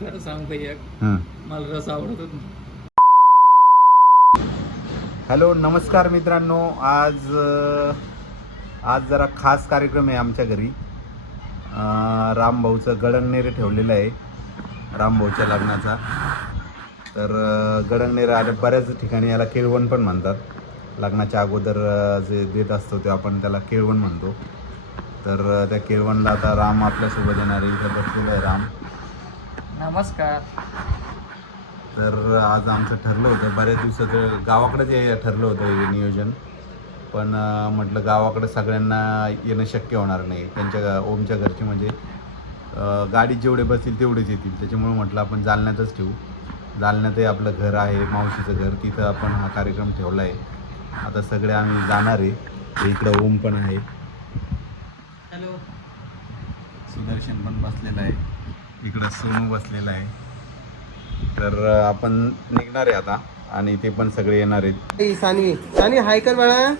खरं हां मला रस हॅलो नमस्कार मित्रांनो. आज अ, आज जरा खास कार्यक्रम आहे आमच्या घरी. अ, रामभाऊचं गडंगनेरे ठेवलेलं आहे रामभाऊच्या लग्नाचा. तर अ, गडंगनेर आणि बऱ्याच ठिकाणी याला केळवण पण म्हणतात. लग्नाच्या अगोदर अ, जे देत असतो ते आपण त्याला केळवण म्हणतो. तर अ, त्या केळवणला आता राम आपल्यासोबत येणार आहे. इथं बसलेला आहे राम. नमस्कार. तर आज आमचं ठरलं होतं बऱ्याच दिवसाचं गावाकडेच हे ठरलं होतं हे नियोजन. पण अं, म्हटलं गावाकडे सगळ्यांना येणं शक्य होणार नाही. त्यांच्या गा- ओमच्या घरचे म्हणजे अं, गाडीत जेवढे बसतील तेवढेच येतील. त्याच्यामुळे म्हटलं आपण जालन्यातच ठेवू. जालन्यात हे आपलं घर आहे मावशीचं घर. तिथं आपण हा कार्यक्रम ठेवला आहे. आता सगळे आम्ही जाणार आहे. इकडं ओम पण आहे. हॅलो. सुदर्शन पण बसलेला आहे. इकडं सोनू बसलेला आहे. तर आपण निघणार आहे आता आणि ते पण सगळे येणार आहेत. ए, सानवी. सानवी हाय कर बाळा.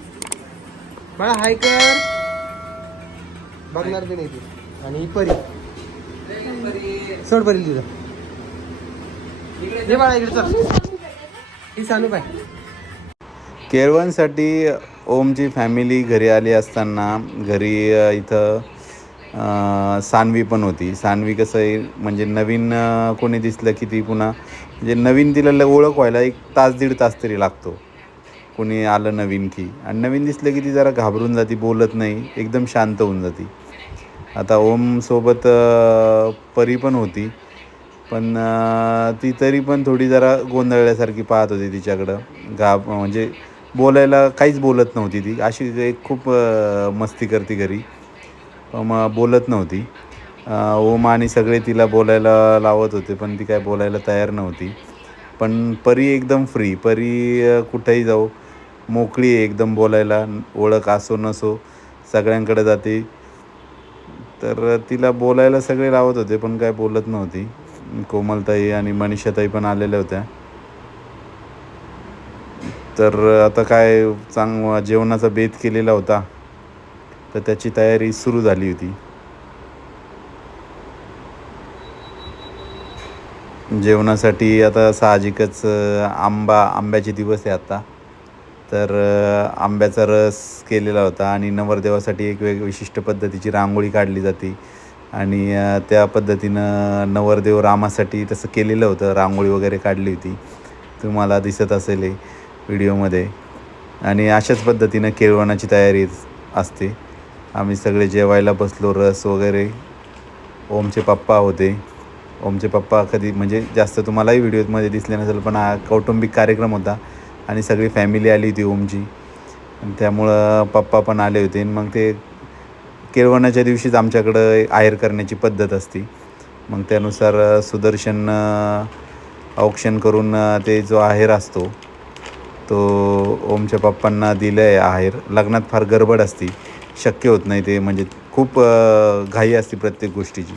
बाळा हाय कर. बघणार बी नाही ती आणि परी. सोड परी बाळा इकडे चल. ही सानू बाय. केळवणसाठी ओमची फॅमिली घरी आली असताना घरी इथं सानवी पण होती. सानवी कसं आहे म्हणजे नवीन कोणी दिसलं की ती पुन्हा म्हणजे नवीन तिला ल- ओळख व्हायला एक तास दीड तास तरी लागतो. कोणी आलं नवीन की. आणि नवीन दिसलं की ती जरा घाबरून जाती बोलत नाही एकदम शांत होऊन जाती. आता ओमसोबत परी पण होती. पण ती तरी पण थोडी जरा गोंधळल्यासारखी पाहत होती तिच्याकडं. घाब म्हणजे बोलायला काहीच बोलत नव्हती ती. अशी एक खूप मस्ती करते घरी. मग बोलत नव्हती. ओम आणि सगळे तिला बोलायला लावत होते पण ती काय बोलायला तयार नव्हती. पण परी एकदम फ्री परी कुठेही जाऊ मोकळी आहे एकदम बोलायला ओळख असो नसो सगळ्यांकडे जाते. तर तिला बोलायला सगळे लावत होते पण काय बोलत नव्हती. कोमलताई आणि मनीषाताई पण आलेल्या होत्या. तर आता काय चांग जेवणाचा बेत केलेला होता. तर त्याची तयारी सुरू झाली होती. जेवणासाठी आता साहजिकच आंबा आंब्याचे दिवस आहे आता. तर आंब्याचा रस केलेला होता आणि नवरदेवासाठी एक वेग विशिष्ट पद्धतीची रांगोळी काढली जाते. आणि त्या पद्धतीनं नवरदेव रामासाठी तसं केलेलं होतं रांगोळी वगैरे काढली होती. तुम्हाला दिसत असेल व्हिडिओमध्ये. आणि अशाच पद्धतीनं केळवणाची तयारी असते. आम्ही सगळे जेवायला बसलो रस वगैरे. ओमचे पप्पा होते. ओमचे पप्पा कधी म्हणजे जास्त तुम्हालाही व्हिडिओमध्ये दिसले नसेल पण हा कौटुंबिक कार्यक्रम होता आणि सगळी फॅमिली आली होती ओमची. त्यामुळं पप्पा पण आले होते आणि मग ते केळवणाच्या दिवशीच आमच्याकडं आहेर करण्याची पद्धत असते. मग त्यानुसार सुदर्शन औक्षण करून ते जो आहेर असतो तो ओमच्या पप्पांना दिलं आहे आहेर. लग्नात फार गडबड असती. शक्य होत नाही ते म्हणजे खूप घाई असते प्रत्येक गोष्टीची.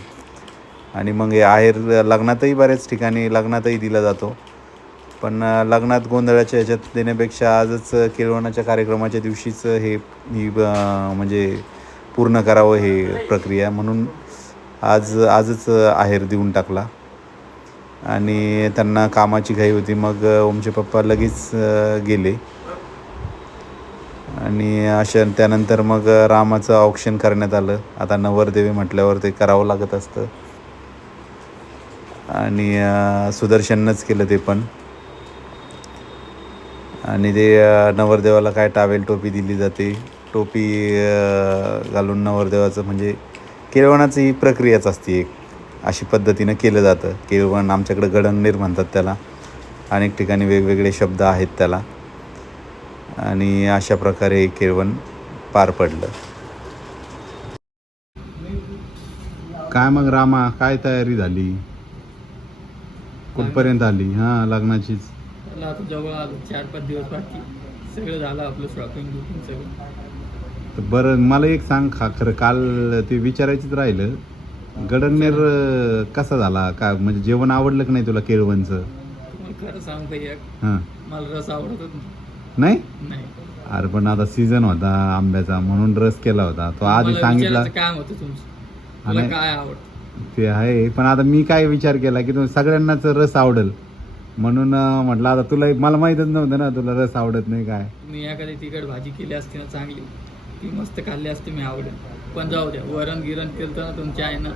आणि मग हे आहेर लग्नातही बऱ्याच ठिकाणी लग्नातही दिला जातो. पण लग्नात गोंधळाच्या ह्याच्यात देण्यापेक्षा आजच केळवणाच्या कार्यक्रमाच्या दिवशीच हे ही म्हणजे पूर्ण करावं हे प्रक्रिया. म्हणून आज आजच आहेर देऊन टाकला. आणि त्यांना कामाची घाई होती. मग ओमचे पप्पा लगेच गेले. आणि अशा त्यानंतर मग रामाचं औक्षण करण्यात आलं. आता नवरदेवी म्हटल्यावर ते करावं लागत असतं. आणि सुदर्शननंच केलं ते पण. आणि ते नवरदेवाला काय टावेल टोपी दिली जाते. टोपी घालून नवरदेवाचं म्हणजे केळवणाची ही प्रक्रियाच असते एक. अशी पद्धतीनं केलं जातं. केळवण आमच्याकडे गडंगनेर म्हणतात त्याला. अनेक ठिकाणी वेगवेगळे शब्द आहेत त्याला. आणि अशा प्रकारे केळवण पार पडलं. काय मग रामा काय तयारी झाली? कुठपर्यंत आली? हां लग्नाचीच. जवळ चार पाच दिवस बाकी. सगळं झालं आपलं शॉपिंग बिपिंग सगळं. बरं मला एक सांग खा खरं काल ते विचारायचंच राहिलं. गडंगनेर अं, कसा झाला? का म्हणजे जेवण आवडलं की नाही तुला केळवणचं? खरं सांगतो हां. मला रस आवडतच नाही? अरे पण आता सीझन होता आंब्याचा म्हणून रस केला होता. तो आधी मला सांगितला. विचारायचं काम होतं तुमचं. तुला नाही. काय आवडतं? ते आहे पण आता मी काय विचार केला की तो सगळ्यांनाच रस आवडेल. म्हणून अं, म्हटलं आता तुला मला माहीतच नव्हतं ना तुला रस आवडत नाही काय. मी एखादी तिखट भाजी केली असती ना चांगली ती मस्त खाल्ली असती मी आवडेल. पण जाऊ द्या वरण गिरण केलं ना तुमच्या आईनं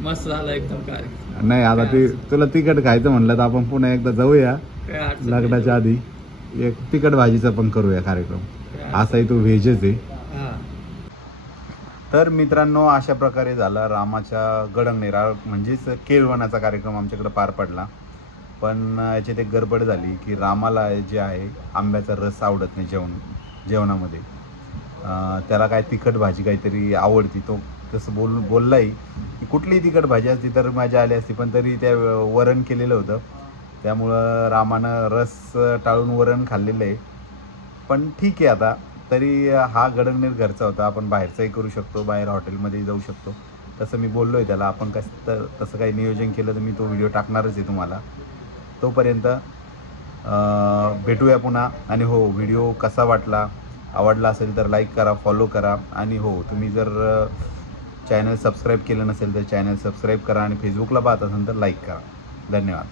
मस्त झालं एकदम काय नाही आता ते तुला तिखट खायचं म्हणलं तर आपण पुन्हा एकदा जाऊया काय अडचण नाही. लग्नाच्या आधी. एक तिखट भाजीचा पण करूया कार्यक्रम. असाही तो व्हेजच आहे. तर मित्रांनो अशा प्रकारे झाला रामाच्या गडंगनेरा. म्हणजेच केळवणाचा कार्यक्रम आमच्याकडे पार पडला. पण याच्यात एक गडबड झाली की रामाला जे आहे आंब्याचा रस आवडत नाही जेवण जेवणामध्ये. त्याला काय तिखट भाजी काहीतरी आवडती तो तसं बोल बोललाही की कुठलीही तिखट भाजी असती तर मजा आली असती पण तरी त्या वरण केलेलं होतं. त्यामुळं रामानं रस टाळून वरण खाल्लेलं आहे पण ठीक आहे आता तरी हा गडंगनेर घरचा होता आपण बाहेरचाही करू शकतो बाहेर हॉटेलमध्ये जाऊ शकतो. तसं मी बोललो आहे त्याला आपण कसं तर तसं काही नियोजन केलं तर मी तो व्हिडिओ टाकणारच आहे तुम्हाला. तोपर्यंत भेटूया पुन्हा आणि हो व्हिडिओ कसा वाटला आवडला असेल तर लाईक करा फॉलो करा आणि हो तुम्ही जर चॅनल सबस्क्राईब केलं नसेल तर चॅनल सबस्क्राईब करा आणि फेसबुकला पाहत असाल तर लाईक करा. धन्यवाद.